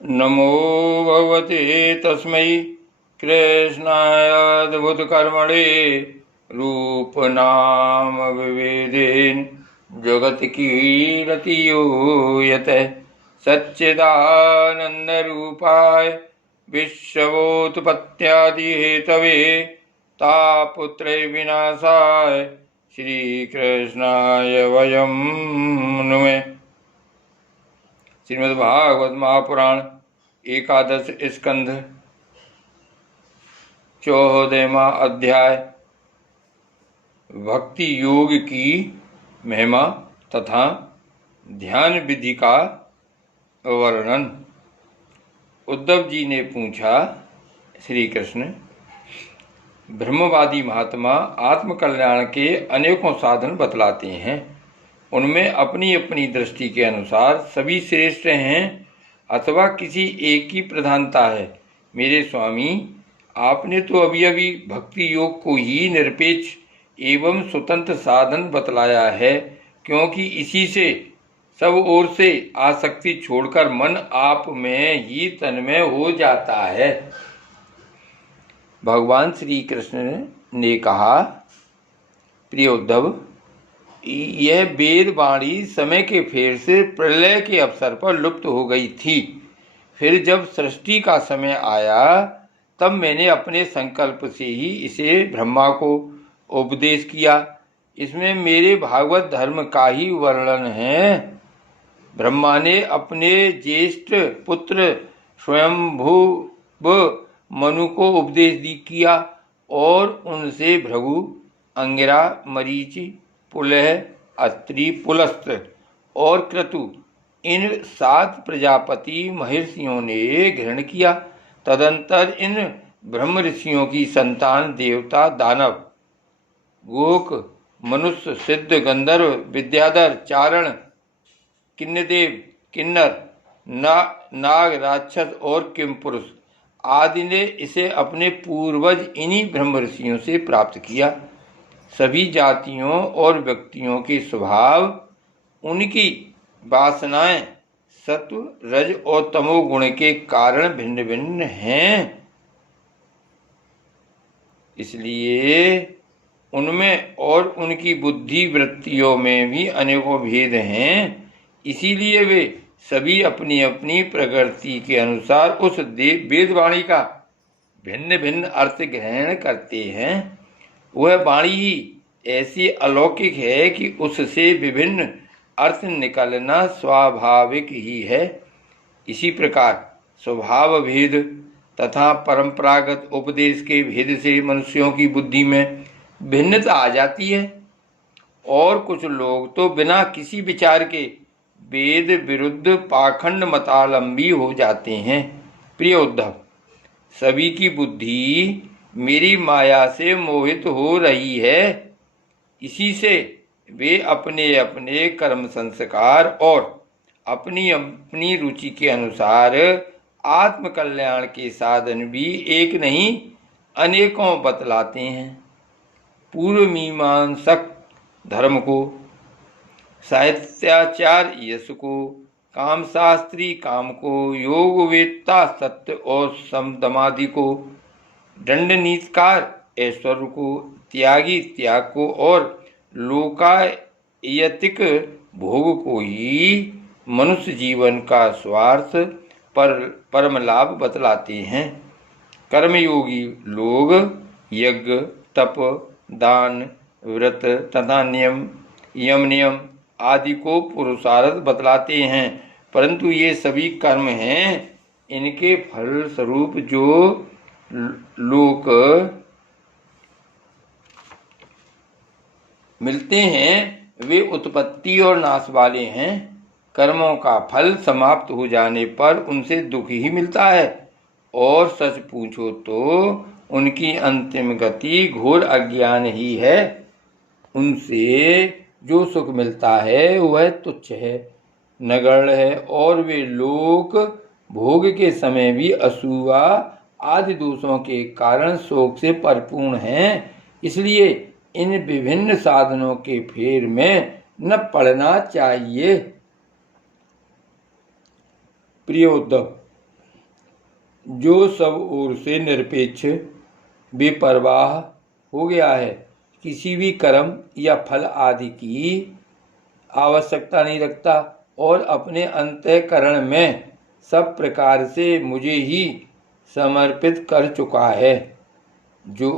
नमो भगवते तस्मै कृष्णायाद्भुतकर्मणे रूपनाम विभेदेन जगत्कीर्तियो यतः सच्चिदानन्दरूपाय विश्वोत्पत्त्यादिहेतवे तापत्रय विनाशाय श्रीकृष्णाय वयं नुमः। श्रीमद्भागवत महापुराण एकादश स्कंध 14वां अध्याय भक्ति योग की महिमा तथा ध्यान विधि का वर्णन। उद्धव जी ने पूछा, श्री कृष्ण, ब्रह्मवादी महात्मा आत्म कल्याण के अनेकों साधन बतलाते हैं। उनमें अपनी अपनी दृष्टि के अनुसार सभी श्रेष्ठ हैं अथवा किसी एक की प्रधानता है। मेरे स्वामी, आपने तो अभी अभी भक्ति योग को ही निरपेक्ष एवं स्वतंत्र साधन बतलाया है, क्योंकि इसी से सब ओर से आसक्ति छोड़कर मन आप में ही तन्मय हो जाता है। भगवान श्री कृष्ण ने कहा, प्रिय उद्धव, यह वेद वाणी समय के फेर से प्रलय के अवसर पर लुप्त हो गई थी। फिर जब सृष्टि का समय आया तब मैंने अपने संकल्प से ही इसे ब्रह्मा को उपदेश किया। इसमें मेरे भागवत धर्म का ही वर्णन है। ब्रह्मा ने अपने ज्येष्ठ पुत्र स्वयंभुव मनु को उपदेश किया और उनसे भृगु, अंगिरा, मरीचि, पुलह, अत्रि, पुलस्त्य और क्रतु, इन 7 प्रजापति महर्षियों ने ग्रहण किया। तदंतर इन ब्रह्म ऋषियों की संतान देवता, दानव, गोक, मनुष्य, सिद्ध, गंधर्व, विद्याधर, चारण, किन्नदेव, किन्नर, नाग, राक्षस और किमपुरुष आदि ने इसे अपने पूर्वज इन्हीं ब्रह्म ऋषियों से प्राप्त किया। सभी जातियों और व्यक्तियों के स्वभाव, उनकी वासनाएं सत्व, रज और तमोगुण के कारण भिन्न भिन्न हैं। इसलिए उनमें और उनकी बुद्धि वृत्तियों में भी अनेकों भेद हैं। इसीलिए वे सभी अपनी अपनी प्रकृति के अनुसार उस वेदवाणी का भिन्न भिन्न अर्थ ग्रहण करते हैं। वह वाणी ही ऐसी अलौकिक है कि उससे विभिन्न अर्थ निकलना स्वाभाविक ही है। इसी प्रकार स्वभाव भेद तथा परंपरागत उपदेश के भेद से मनुष्यों की बुद्धि में भिन्नता आ जाती है और कुछ लोग तो बिना किसी विचार के वेद विरुद्ध पाखंड मतालंबी हो जाते हैं। प्रिय उद्धव, सभी की बुद्धि मेरी माया से मोहित हो रही है। इसी से वे अपने अपने कर्म संस्कार और अपनी अपनी रुचि के अनुसार आत्म कल्याण के साधन भी एक नहीं अनेकों बतलाते हैं। पूर्व मीमांसक धर्म को, साहित्याचार यश को, कामशास्त्री काम को, योगवेत्ता सत्य और समदमादि को, दंडनीतिकार ऐश्वर्य को, त्यागी त्याग को और लोकायतिक भोग को ही मनुष्य जीवन का स्वार्थ पर परम लाभ बतलाते हैं। कर्मयोगी लोग यज्ञ, तप, दान, व्रत तथा यम नियम आदि को पुरुषार्थ बतलाते हैं, परंतु ये सभी कर्म हैं। इनके फल स्वरूप जो लोक मिलते हैं वे उत्पत्ति और नाश वाले हैं। कर्मों का फल समाप्त हो जाने पर उनसे दुख ही मिलता है और सच पूछो तो उनकी अंतिम गति घोर अज्ञान ही है। उनसे जो सुख मिलता है वह तुच्छ है, नगण्य है और वे लोक भोग के समय भी असूया आदि दोषों के कारण शोक से परिपूर्ण हैं। इसलिए इन विभिन्न साधनों के फेर में न पड़ना चाहिए। प्रिय उद्धव, जो सब ओर से निरपेक्ष बेपरवाह हो गया है, किसी भी कर्म या फल आदि की आवश्यकता नहीं रखता और अपने अंतःकरण में सब प्रकार से मुझे ही समर्पित कर चुका है। जो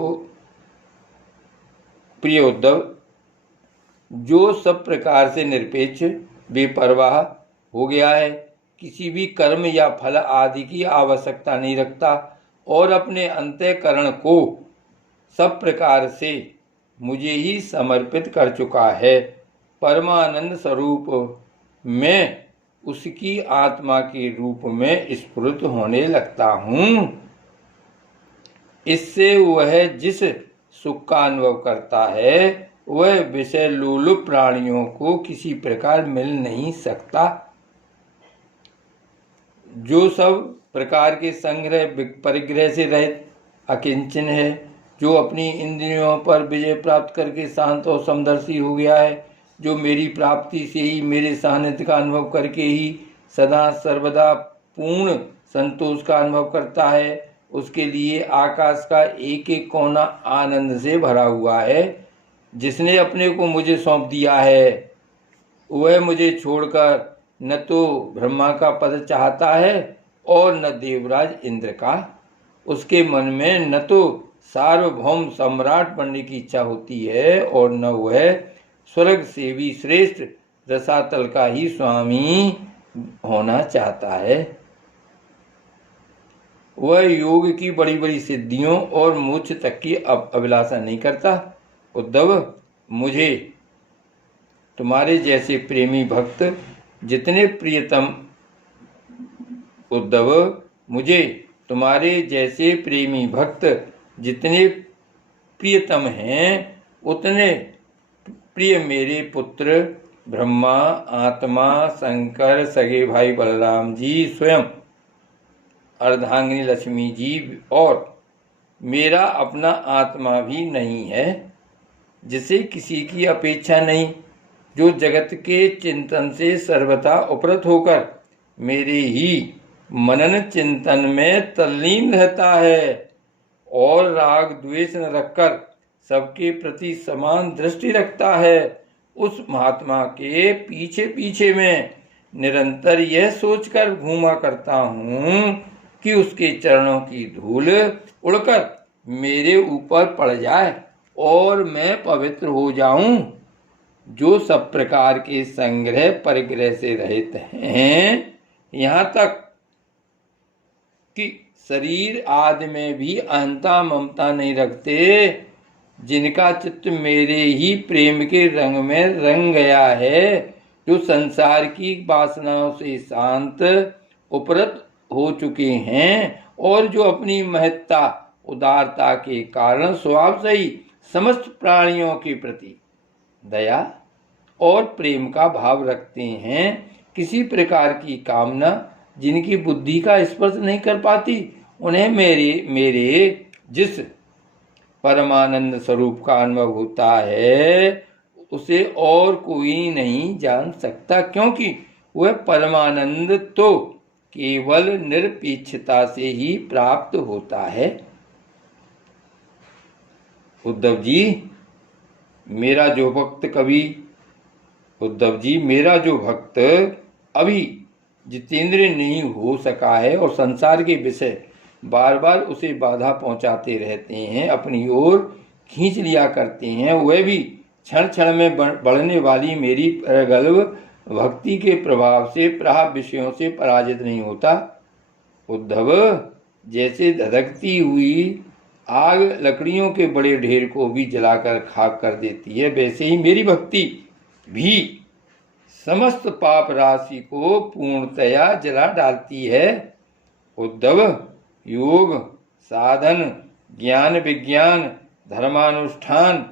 प्रिय उद्धव, जो सब प्रकार से निरपेक्ष बेपरवाह हो गया है, किसी भी कर्म या फल आदि की आवश्यकता नहीं रखता और अपने अंतःकरण को सब प्रकार से मुझे ही समर्पित कर चुका है, परमानंद स्वरूप में उसकी आत्मा के रूप में स्फुरित होने लगता हूँ। इससे वह जिस सुख का अनुभव करता है वह विषय लोलुप प्राणियों को किसी प्रकार मिल नहीं सकता। जो सब प्रकार के संग्रह परिग्रह से रहित अकिंचन है, जो अपनी इंद्रियों पर विजय प्राप्त करके शांत और समदर्शी हो गया है, जो मेरी प्राप्ति से ही मेरे सानिध्य का अनुभव करके ही सदा सर्वदा पूर्ण संतोष का अनुभव करता है, उसके लिए आकाश का एक एक कोना आनंद से भरा हुआ है। जिसने अपने को मुझे सौंप दिया है वह मुझे छोड़कर न तो ब्रह्मा का पद चाहता है और न देवराज इंद्र का। उसके मन में न तो सार्वभौम सम्राट बनने की इच्छा होती है और न वह स्वर्ग से भी श्रेष्ठ रसातल का ही स्वामी होना चाहता है। वह योग की बड़ी बड़ी सिद्धियों और मोक्ष तक की अभिलाषा नहीं करता। उद्धव, मुझे तुम्हारे जैसे प्रेमी भक्त जितने प्रियतम उद्धव, मुझे तुम्हारे जैसे प्रेमी भक्त जितने प्रियतम हैं उतने प्रिय मेरे पुत्र ब्रह्मा, आत्मा, शंकर, सगे भाई बलराम जी, स्वयं अर्धांगिनी लक्ष्मी जी और मेरा अपना आत्मा भी नहीं है, जिसे किसी की अपेक्षा नहीं, जो जगत के चिंतन से सर्वथा उपरत होकर मेरे ही मनन चिंतन में तल्लीन रहता है और राग द्वेष न रखकर सबके प्रति समान दृष्टि रखता है। उस महात्मा के पीछे पीछे में निरंतर यह सोचकर घूमा करता हूँ कि उसके चरणों की धूल उड़कर मेरे ऊपर पड़ जाए और मैं पवित्र हो जाऊं। जो सब प्रकार के संग्रह परिग्रह से रहित हैं, यहाँ तक कि शरीर आदि में भी अहंता ममता नहीं रखते, जिनका चित्त मेरे ही प्रेम के रंग में रंग गया है, जो संसार की वासनाओं से शांत उपरत हो चुके हैं और जो अपनी महत्ता उदारता के कारण स्वभाव से ही समस्त प्राणियों के प्रति दया और प्रेम का भाव रखते हैं, किसी प्रकार की कामना जिनकी बुद्धि का स्पर्श नहीं कर पाती, उन्हें मेरे जिस परमानंद स्वरूप का अनुभव होता है उसे और कोई नहीं जान सकता, क्योंकि वह परमानंद तो केवल निरपेक्षता से ही प्राप्त होता है। उद्धव जी, मेरा जो भक्त अभी जितेंद्र नहीं हो सका है और संसार के विषय बार बार उसे बाधा पहुंचाते रहते हैं, अपनी ओर खींच लिया करते हैं, वह भी क्षण क्षण में बढ़ने वाली मेरी प्रगल्भ भक्ति के प्रभाव से प्राह विषयों से पराजित नहीं होता। उद्धव, जैसे धधकती हुई आग लकड़ियों के बड़े ढेर को भी जलाकर खाक कर देती है, वैसे ही मेरी भक्ति भी समस्त पाप राशि को पूर्णतया जला डालती है। उद्धव, योग, साधन, ज्ञान विज्ञान, धर्मानुष्ठान,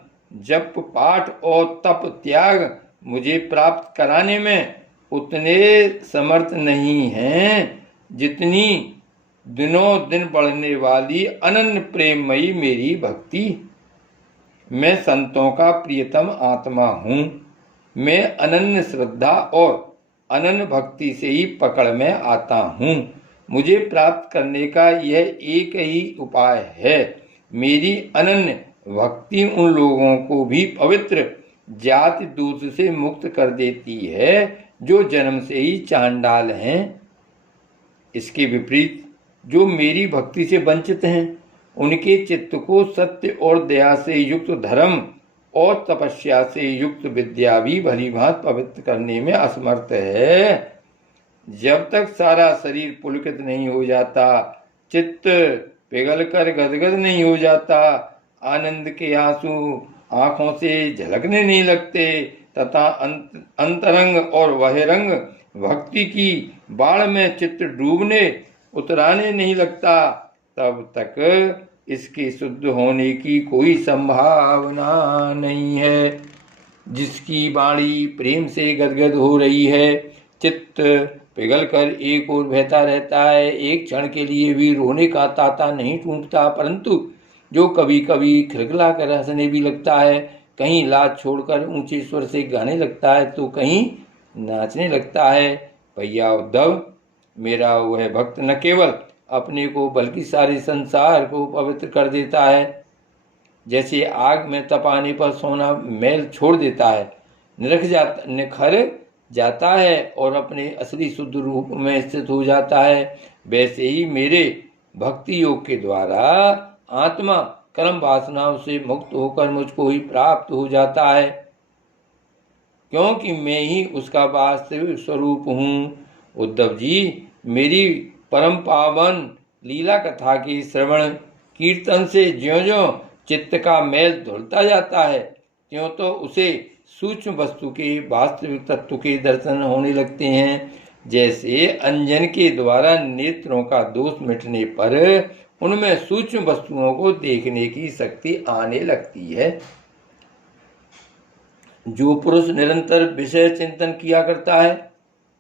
जप पाठ और तप त्याग मुझे प्राप्त कराने में उतने समर्थ नहीं हैं जितनी दिनों दिन बढ़ने वाली अनन्य प्रेममयी मेरी भक्ति। मैं संतों का प्रियतम आत्मा हूँ। मैं अनन्य श्रद्धा और अनन्य भक्ति से ही पकड़ में आता हूँ। मुझे प्राप्त करने का यह एक ही उपाय है। मेरी अनन्य भक्ति उन लोगों को भी पवित्र जाति दोष से मुक्त कर देती है जो जन्म से ही चांडाल हैं। इसके विपरीत जो मेरी भक्ति से वंचित हैं, उनके चित्त को सत्य और दया से युक्त धर्म और तपस्या से युक्त विद्या भी भली भांति पवित्र करने में असमर्थ है। जब तक सारा शरीर पुलकित नहीं हो जाता, चित्त पिघलकर गदगद नहीं हो जाता, आनंद के आंसू आंखों से झलकने नहीं लगते तथा अंतरंग और बहिरंग भक्ति की बाढ़ में चित्त डूबने उतराने नहीं लगता, तब तक इसके शुद्ध होने की कोई संभावना नहीं है। जिसकी वाणी प्रेम से गदगद हो रही है, चित्त पिघलकर एक ओर बहता रहता है, एक क्षण के लिए भी रोने का तांता नहीं टूटता, परंतु जो कभी कभी खिलखिला कर हंसने भी लगता है, कहीं लाज छोड़कर ऊंचे स्वर से गाने लगता है तो कहीं नाचने लगता है। भैया उद्धव, मेरा वह भक्त न केवल अपने को बल्कि सारे संसार को पवित्र कर देता है। जैसे आग में तपाने पर सोना मैल छोड़ देता है, निखर जाता है और अपने असली शुद्ध रूप में स्थित हो जाता है, वैसे ही मेरे भक्ति योग के द्वारा आत्मा कर्म वासनाओं से मुक्त होकर मुझको ही प्राप्त हो जाता है, क्योंकि मैं ही उसका वास्तविक स्वरूप हूँ। उद्धव जी, मेरी परम पावन लीला कथा की श्रवण कीर्तन से ज्यों ज्यों चित्त का मैल धुलता जाता है, त्यों तो उसे सूक्ष्म वस्तु के वास्तविक तत्व के दर्शन होने लगते हैं। जैसे अंजन के द्वारा नेत्रों का दोष मिटने पर उनमें सूक्ष्म वस्तुओं को देखने की शक्ति आने लगती है। जो पुरुष निरंतर विषय चिंतन किया करता है,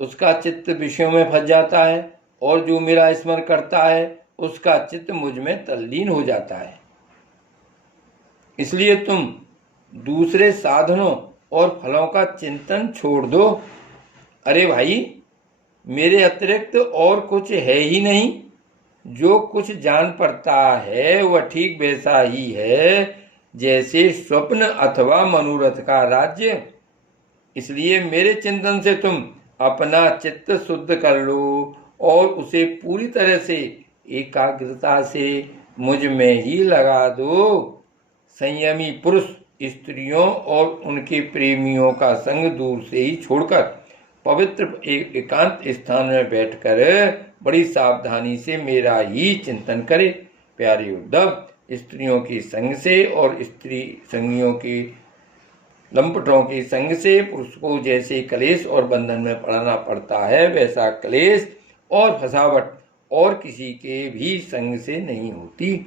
उसका चित्त विषयों में फंस जाता है, और जो मेरा स्मरण करता है उसका चित्त मुझ में तल्लीन हो जाता है। इसलिए तुम दूसरे साधनों और फलों का चिंतन छोड़ दो। अरे भाई, मेरे अतिरिक्त और कुछ है ही नहीं। जो कुछ जान पड़ता है वह ठीक वैसा ही है जैसे स्वप्न अथवा मनोरथ का राज्य। इसलिए मेरे चिंतन से तुम अपना चित्त शुद्ध कर लो और उसे पूरी तरह से एकाग्रता से मुझ में ही लगा दो। संयमी पुरुष स्त्रियों और उनके प्रेमियों का संग दूर से ही छोड़कर पवित्र एकांत स्थान में बैठकर बड़ी सावधानी से मेरा ही चिंतन करे। प्यारे उद्धव, स्त्रियों के संग से और स्त्री संगियों के लंपटों के संग से पुरुष को जैसे क्लेश और बंधन में पड़ना पड़ता है, वैसा क्लेश और फसावट और किसी के भी संग से नहीं होती।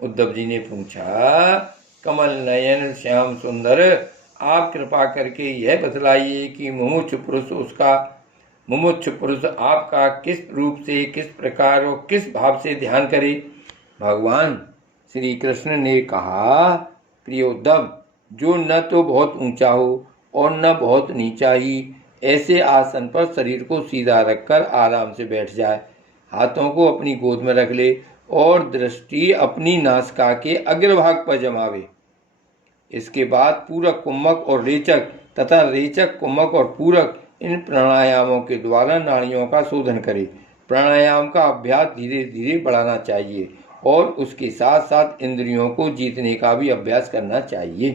उद्धव जी ने पूछा, कमल नयन श्याम सुंदर, आप कृपा करके यह बतलाइए कि मुमुक्ष पुरुष आपका किस रूप से, किस प्रकार और किस भाव से ध्यान करे। भगवान श्री कृष्ण ने कहा, प्रिय उद्धव, जो न तो बहुत ऊंचा हो और न बहुत नीचा ही, ऐसे आसन पर शरीर को सीधा रखकर आराम से बैठ जाए, हाथों को अपनी गोद में रख ले और दृष्टि अपनी नासिका के अग्रभाग पर जमावे। इसके बाद पूरक, कुम्भक और रेचक तथा रेचक, कुम्भक और पूरक, इन प्राणायामों के द्वारा नाड़ियों का शोधन करे। प्राणायाम का अभ्यास धीरे धीरे बढ़ाना चाहिए और उसके साथ साथ इंद्रियों को जीतने का भी अभ्यास करना चाहिए।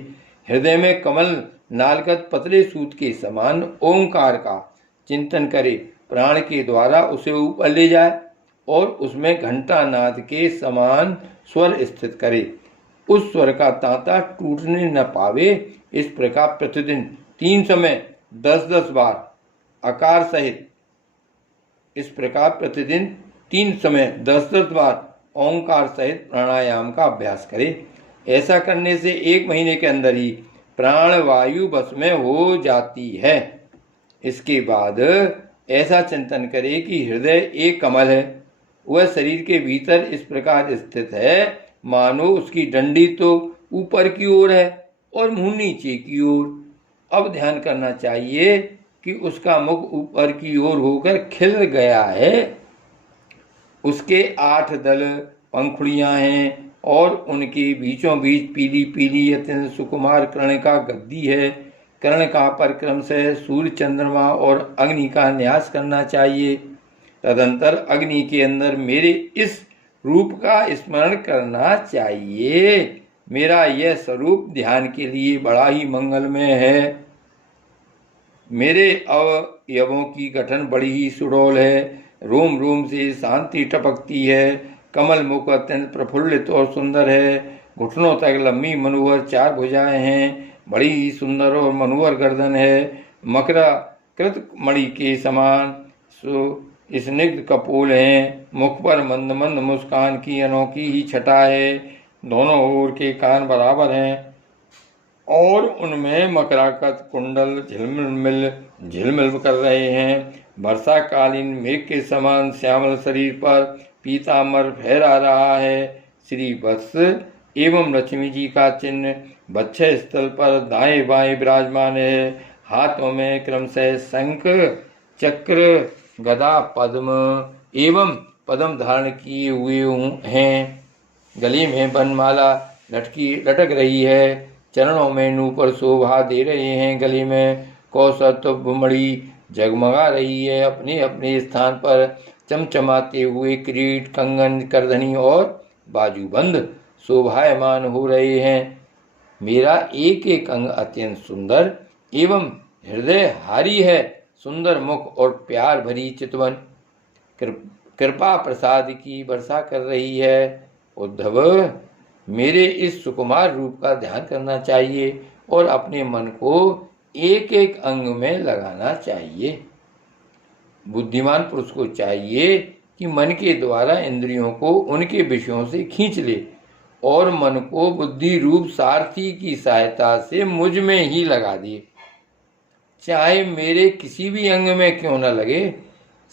हृदय में कमल नालगत पतले सूत के समान ओंकार का चिंतन करे, प्राण के द्वारा उसे ऊपर ले जाए और उसमें घंटा नाद के समान स्वर स्थित करे। उस स्वर का तांता टूटने न पावे। इस प्रकार प्रतिदिन 3 समय 10-10 बार आकार सहित प्रतिदिन 3 समय 10-10 बार ओंकार सहित प्राणायाम का अभ्यास करे। ऐसा करने से 1 महीने के अंदर ही प्राण वायु बस में हो जाती है। इसके बाद ऐसा चिंतन करे कि हृदय एक कमल है, वह शरीर के भीतर इस प्रकार स्थित है मानो उसकी डंडी तो ऊपर की ओर है और मुंह नीचे की ओर। अब ध्यान करना चाहिए कि उसका मुख ऊपर की ओर होकर खिल गया है। उसके 8 दल पंखुड़ियां हैं और उनके बीचों बीच पीली पीली अत्यंत सुकुमार कर्णिका गद्दी है। कर्णिका पर क्रमशः सूर्य, चंद्रमा और अग्नि का न्यास करना चाहिए। तदंतर अग्नि के अंदर मेरे इस रूप का स्मरण करना चाहिए। मेरा यह स्वरूप ध्यान के लिए बड़ा ही मंगलमय है। मेरे अवयवों की गठन बड़ी ही सुडौल है। रोम रोम से शांति टपकती है। कमल मुख अत्यंत प्रफुल्लित और सुंदर है। घुटनों तक लंबी मनोहर 4 भुजाएं हैं। बड़ी ही सुंदर और मनोहर गर्दन है। मकरा कृत मणि के समान स्निग्ध कपोल हैं। मुख पर मंद मंद मुस्कान की अनोखी ही छटा है। दोनों ओर के कान बराबर हैं और उनमें मकराकृत कुंडल झिलमिल कर रहे हैं। वर्षाकालीन मेघ के समान श्यामल शरीर पर पीताम्बर फहरा रहा है। श्री वत्स एवं लक्ष्मी जी का चिन्ह बक्षय स्थल पर दाएं बाएं विराजमान है। हाथों में क्रमशः शंख, चक्र, गदा, पद्म एवं पद्म धारण किए हुए हैं। गले में वनमाला लटक रही है। चरणों में नूपुर शोभा दे रहे हैं। गले में कौस्तुभ मणि जगमगा रही है। अपने अपने स्थान पर चमचमाते हुए किरीट, कंगन, करधनी और बाजूबंद शोभायमान हो रहे हैं। मेरा एक एक अंग अत्यंत सुंदर एवं हृदयहारी है। सुंदर मुख और प्यार भरी चितवन कृपा प्रसाद की वर्षा कर रही है। उद्धव, मेरे इस सुकुमार रूप का ध्यान करना चाहिए और अपने मन को एक एक अंग में लगाना चाहिए। बुद्धिमान पुरुष को चाहिए कि मन के द्वारा इंद्रियों को उनके विषयों से खींच ले और मन को बुद्धि रूप सारथी की सहायता से मुझ में ही लगा दे। चाहे मेरे किसी भी अंग में क्यों न लगे,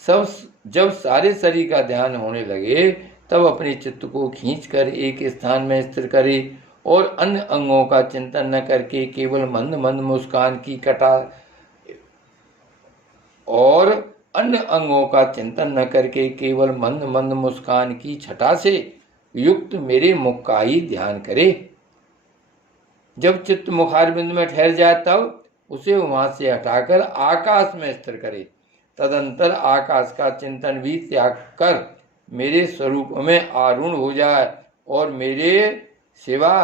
जब सारे शरीर का ध्यान होने लगे तब अपने चित्त को खींचकर एक स्थान में स्थिर करे और अन्य अंगों का चिंतन न करके केवल मंद मंद मुस्कान की कटा और अन्य अंगों का चिंतन न करके केवल मंद मंद मुस्कान की छटा से युक्त मेरे मुख का ही ध्यान करे। जब चित्त मुखारबिंद में ठहर जाए तब उसे वहां से हटाकर आकाश में स्थिर करे। तदंतर आकाश का चिंतन भी त्याग कर मेरे स्वरूप में आरूढ़ हो जाए और मेरे सिवा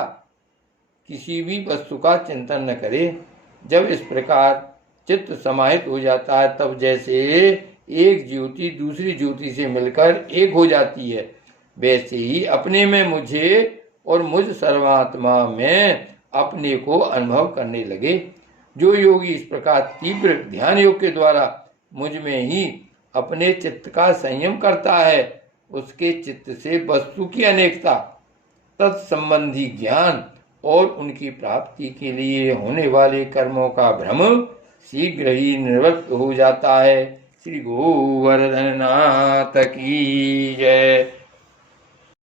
किसी भी वस्तु का चिंतन न करे। जब इस प्रकार चित्त समाहित हो जाता है तब जैसे एक ज्योति दूसरी ज्योति से मिलकर एक हो जाती है, वैसे ही अपने में मुझे और मुझ सर्वात्मा में अपने को अनुभव करने लगे। जो योगी इस प्रकार तीव्र ध्यान योग के द्वारा मुझ में ही अपने चित्त का संयम करता है, उसके चित्त से वस्तु की अनेकता, तत्संबंधी ज्ञान और उनकी प्राप्ति के लिए होने वाले कर्मों का भ्रम शीघ्र ही निवृत्त हो जाता है। श्री गोवर्धन नाथ की जय।